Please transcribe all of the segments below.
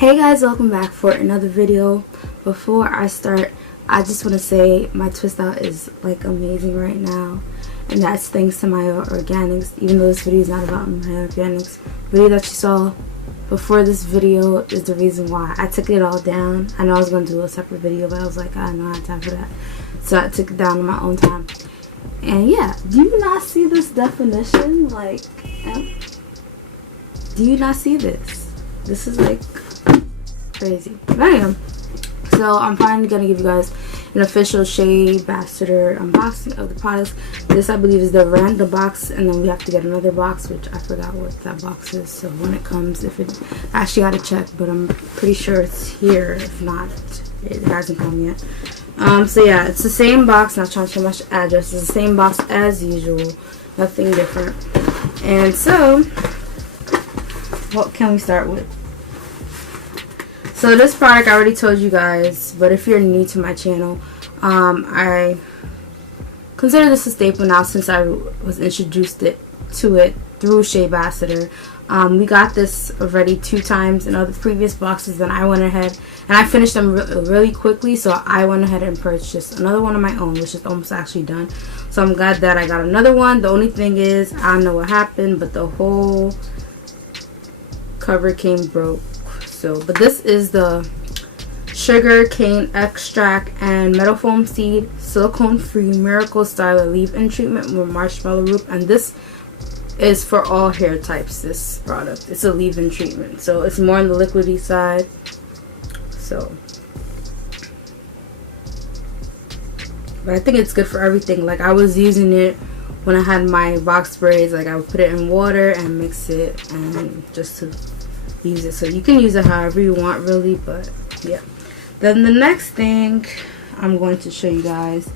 Hey guys, welcome back for another video. Before I start, I just want to say my twist out is like amazing right now, and that's thanks to my organics. Even though this video is not about my organics, the video that you saw before this video is the reason why I took it all down. I know I was going to do a separate video, but I was like, I don't have time for that, so I took it down on my own time. And yeah, do you not see this definition? Like, do you not see this? This is like crazy. But anyway, so I'm finally gonna give you guys an official Sheabassador unboxing of the products. This I believe is the random box, and then we have to get another box, which I forgot what that box is. So when it comes, if it actually gotta check, but I'm pretty sure it's here. If not, it hasn't come yet. So yeah, it's the same box. Not trying to change my address. It's the same box as usual. Nothing different. And so, what can we start with? So this product I already told you guys, but if you're new to my channel, I consider this a staple now since I was introduced to it through Sheabassador. We got this already 2 times in other previous boxes, then I went ahead and I finished them really quickly, so I went ahead and purchased another one of my own, which is almost actually done. So I'm glad that I got another one. The only thing is, I don't know what happened, but the whole cover came broke. So, but this is the Sugarcane extract and Meadowfoam seed silicone free miracle style leave-in treatment with marshmallow root, and this is for all hair types. This product, it's a leave-in treatment, so it's more on the liquidy side. So, but I think it's good for everything. Like, I was using it when I had my box braids. Like, I would put it in water and mix it, and just to use it. So you can use it however you want, really. But yeah, then the next thing I'm going to show you guys.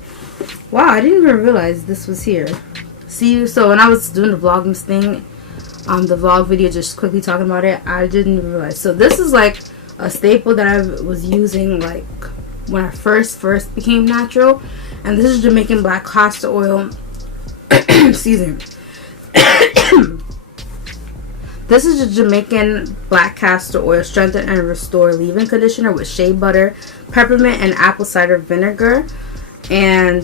Wow, I didn't even realize this was here. See, so when I was doing the Vlogmas thing, the vlog video, just quickly talking about it, I didn't even realize. So this is like a staple that I was using like when I first became natural, and this is Jamaican black castor oil. Excuse me. This is a Jamaican black castor oil strengthen and restore leave-in conditioner with shea butter, peppermint, and apple cider vinegar. And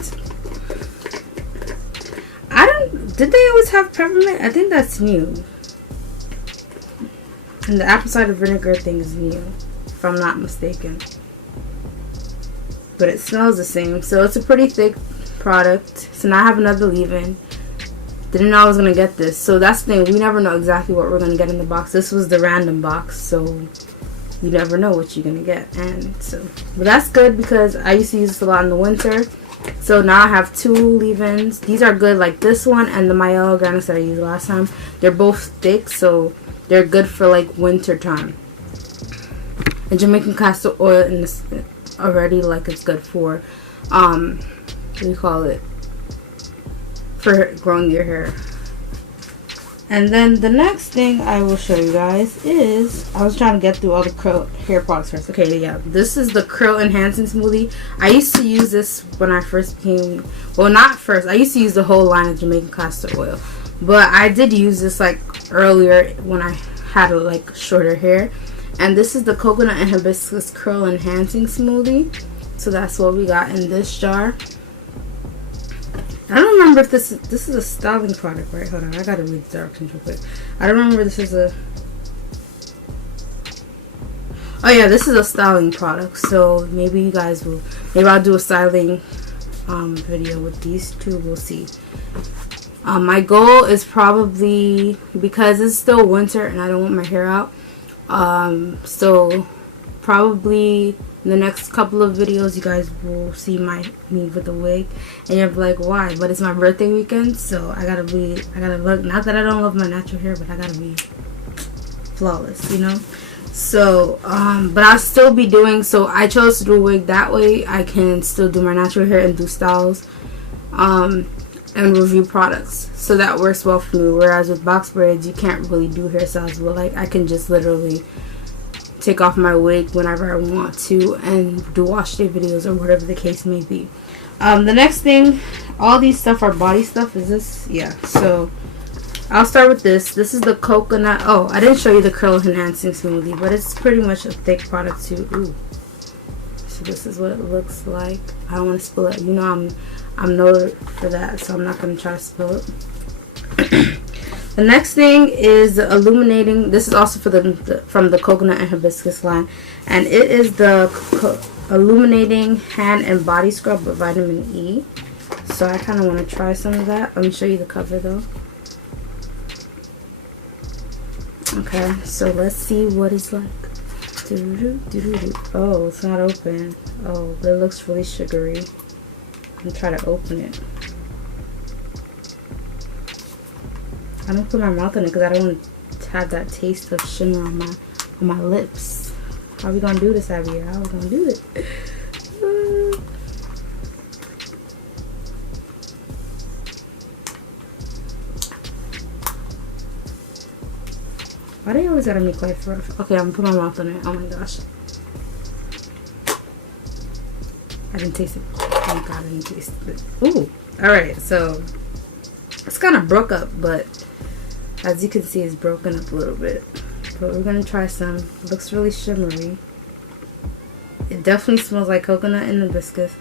did they always have peppermint? I think that's new. And the apple cider vinegar thing is new, if I'm not mistaken. But it smells the same, so it's a pretty thick product. So now I have another leave-in. Didn't know I was going to get this. So that's the thing. We never know exactly what we're going to get in the box. This was the random box. So you never know what you're going to get. And so, but that's good because I used to use this a lot in the winter. So now I have 2 leave-ins. These are good, like this one and the Manuka organics that I used last time. They're both thick, so they're good for like winter time. And Jamaican castor oil in this already, like, it's good for, what do you call it? For growing your hair. And then the next thing I will show you guys is, I was trying to get through all the curl hair products first. Okay, yeah, this is the curl enhancing smoothie. I used to use this when I first became, well, not first, I used to use the whole line of Jamaican castor oil, but I did use this like earlier when I had like shorter hair. And this is the coconut and hibiscus curl enhancing smoothie. So that's what we got in this jar. I don't remember if this is a styling product, right? Hold on, I gotta read the directions real quick. I don't remember this is a... Oh yeah, this is a styling product. So maybe you guys will... Maybe I'll do a styling video with these two. We'll see. My goal is probably... Because it's still winter and I don't want my hair out. So probably... in the next couple of videos, you guys will see me with a wig, and you'll be like, why? But it's my birthday weekend, so I gotta look, not that I don't love my natural hair, but I gotta be flawless, you know? So, but I'll still be doing, so I chose to do a wig, that way I can still do my natural hair and do styles, and review products. So that works well for me, whereas with box braids, you can't really do hairstyles, but like, I can just literally take off my wig whenever I want to and do wash day videos or whatever the case may be. The next thing, all these stuff are body stuff. Is this? Yeah. So I'll start with this. This is the coconut. Oh, I didn't show you the curl enhancing smoothie, but it's pretty much a thick product too. Ooh. So this is what it looks like. I don't want to spill it. You know I'm noted for that, so I'm not going to try to spill it. The next thing is the Illuminating. This is also from the coconut and hibiscus line, and it is the Illuminating hand and body scrub with vitamin E. So I kind of want to try some of that. Let me show you the cover though. Okay, so let's see what it's like. Oh, it's not open. Oh, it looks really sugary. I'm gonna try to open it. I don't put my mouth in it because I don't want to have that taste of shimmer on my lips. How are we gonna do this, Abby? How are we gonna do it? Why they always gotta make life rough? Okay, I'm gonna put my mouth on it. Oh my gosh. I didn't taste it. Oh god, I didn't taste it. Ooh. Alright, so it's kind of broke up, but as you can see, it's broken up a little bit. But we're gonna try some. It looks really shimmery. It definitely smells like coconut and hibiscus.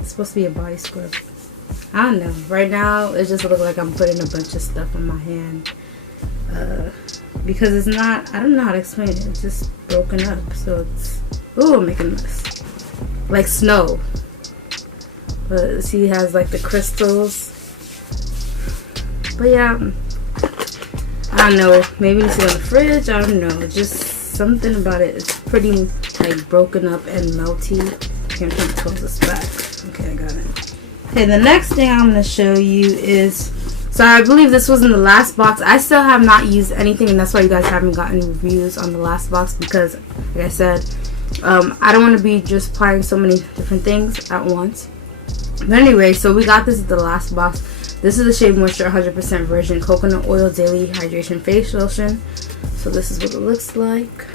It's supposed to be a body scrub. I don't know. Right now, it just looks like I'm putting a bunch of stuff on my hand. Because it's not, I don't know how to explain it. It's just broken up. So it's, ooh, I'm making a mess. Like snow. But see, it has like the crystals. But yeah, I don't know. Maybe it's in the fridge. I don't know. Just something about it. It's pretty like broken up and melty. Can't close this back. Okay, I got it. Okay, the next thing I'm going to show you is, so I believe this was in the last box. I still have not used anything, and that's why you guys haven't gotten reviews on the last box, because like I said, I don't want to be just applying so many different things at once. But anyway, so we got this at the last box. This is the Shea Moisture 100% Virgin Coconut Oil Daily Hydration Face Lotion. So this is what it looks like.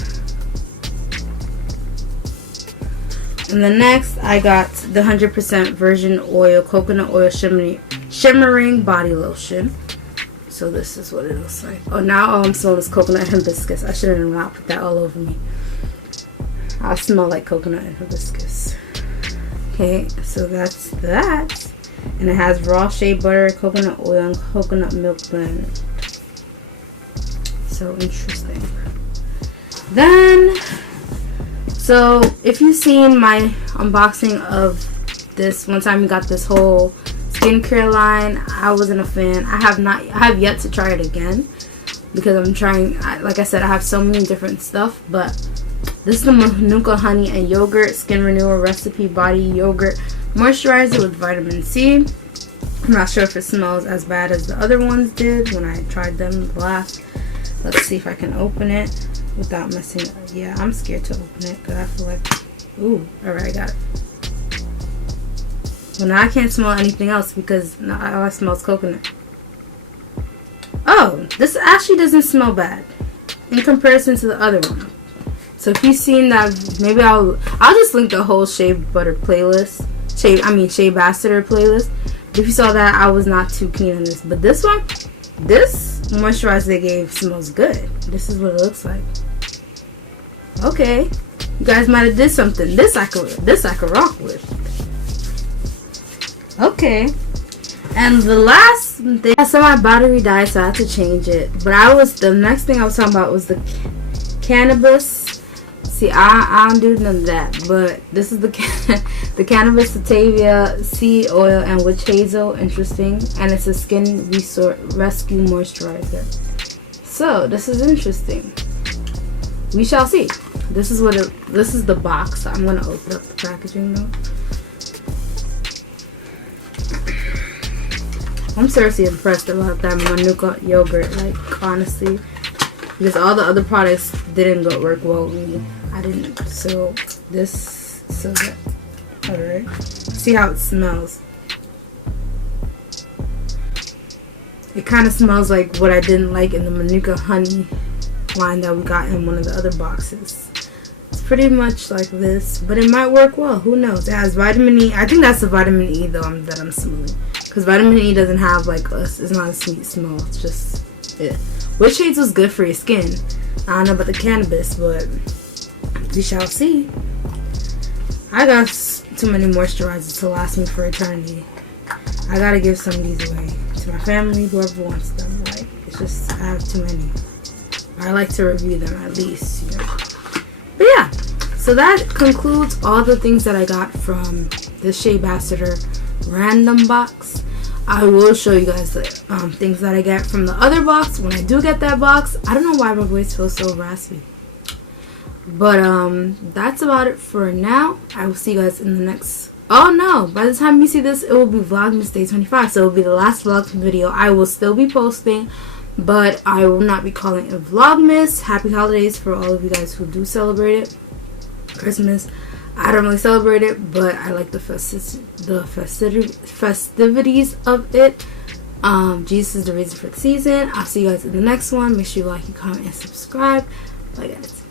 And the next, I got the 100% Virgin Oil Coconut Oil Shimmering Body Lotion. So this is what it looks like. Oh, now all I'm smelling is coconut and hibiscus. I should have not put that all over me. I smell like coconut and hibiscus. Okay, so that's that. And it has raw shea butter, coconut oil, and coconut milk blend. So interesting. Then, so if you've seen my unboxing of this, one time we got this whole skincare line, I wasn't a fan. I have yet to try it again because I'm trying, like I said, I have so many different stuff. But this is the Manuka honey and yogurt skin renewal recipe body yogurt moisturizer with vitamin C. I'm not sure if it smells as bad as the other ones did when I tried them last. Let's see if I can open it without messing up. Yeah, I'm scared to open it because I feel like, ooh, alright, I got it. Well, now I can't smell anything else because now all I smell is coconut. Oh, this actually doesn't smell bad in comparison to the other one. So if you've seen that, maybe I'll just link the whole Shea Butter playlist. Sheabassador playlist. If you saw that, I was not too keen on this. But this one, this moisturizer they gave smells good. This is what it looks like. Okay. You guys might have did something. This I could rock with. Okay. And the last thing, so my battery died, so I had to change it. But the next thing I was talking about was the Cannabis. See, I don't do none of that, but this is the Cannabis, Sativa, Sea Oil, and Witch Hazel. Interesting. And it's a skin rescue moisturizer. So, this is interesting. We shall see. This is the box. I'm going to open up the packaging though. I'm seriously impressed about that Manuka yogurt, like, honestly. Because all the other products didn't work well with me. I didn't. So this, so that. Alright. See how it smells. It kind of smells like what I didn't like in the Manuka honey line that we got in one of the other boxes. It's pretty much like this, but it might work well. Who knows? It has vitamin E. I think that's the vitamin E though that I'm smelling. because vitamin E doesn't have like it's not a sweet smell. It's just it. Which shades was good for your skin? I don't know about the cannabis, but we shall see. I got too many moisturizers to last me for eternity. I gotta give some of these away to my family, whoever wants them. Like, it's just, I have too many. I like to review them at least, you know. But yeah, so that concludes all the things that I got from the Sheabassador random box. I will show you guys the things that I get from the other box when I do get that box. I don't know why my voice feels so raspy. But that's about it for now. I will see you guys in the next... Oh no, by the time you see this, it will be Vlogmas Day 25. So it will be the last Vlogmas video. I will still be posting, but I will not be calling it Vlogmas. Happy holidays for all of you guys who do celebrate it. Christmas, I don't really celebrate it, but I like the festivities of it. Jesus is the reason for the season. I'll see you guys in the next one. Make sure you like, you comment, and subscribe. Bye guys.